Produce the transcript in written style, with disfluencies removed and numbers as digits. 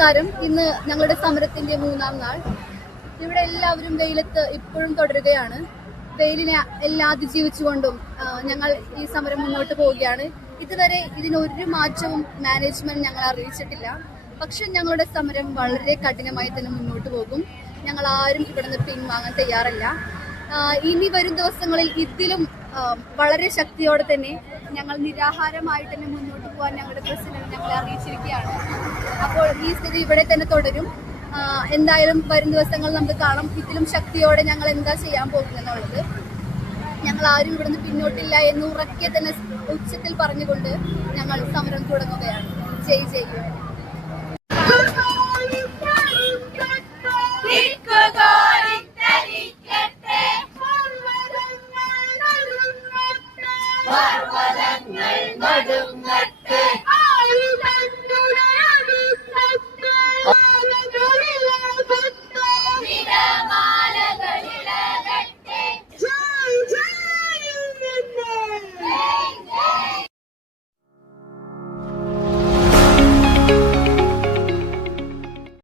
നമസ്കാരം. ഇന്ന് ഞങ്ങളുടെ സമരത്തിന്റെ 3-ാം നാൾ. ഇവിടെ എല്ലാവരും വെയിലത്ത് ഇപ്പോഴും തുടരുകയാണ്. വെയിലിനെ എല്ലാം അതിജീവിച്ചുകൊണ്ടും ഞങ്ങൾ ഈ സമരം മുന്നോട്ട് പോവുകയാണ്. ഇതുവരെ ഇതിനൊരു മാറ്റവും മാനേജ്മെന്റ് ഞങ്ങൾ അറിയിച്ചിട്ടില്ല. പക്ഷെ ഞങ്ങളുടെ സമരം വളരെ കഠിനമായി തന്നെ മുന്നോട്ട് പോകും. ഞങ്ങൾ ആരും ഇവിടുന്ന് പിൻവാങ്ങാൻ തയ്യാറല്ല. ഇനി വരും ദിവസങ്ങളിൽ ഇതിലും വളരെ ശക്തിയോടെ തന്നെ ഞങ്ങൾ നിരാഹാരമായി തന്നെ മുന്നോട്ട് പോകാൻ ഞങ്ങളുടെ പ്രസിഡന്റ് ഞങ്ങളെ അറിയിച്ചിരിക്കുകയാണ്. അപ്പോൾ ഈ സ്ഥിതി ഇവിടെ തന്നെ തുടരും. എന്തായാലും വരും ദിവസങ്ങൾ നമുക്ക് കാണാം ഇതിലും ശക്തിയോടെ ഞങ്ങൾ എന്താ ചെയ്യാൻ പോകുമെന്നുള്ളത്. ഞങ്ങൾ ആരും ഇവിടുന്ന് പിന്നോട്ടില്ല എന്ന് ഉറക്കെ തന്നെ ഉച്ചത്തിൽ പറഞ്ഞുകൊണ്ട് ഞങ്ങൾ സമരം തുടങ്ങുകയാണ്. ജയ് ജയ്. പർവ്വതങ്ങൾ നടുങ്ങട്ടെ.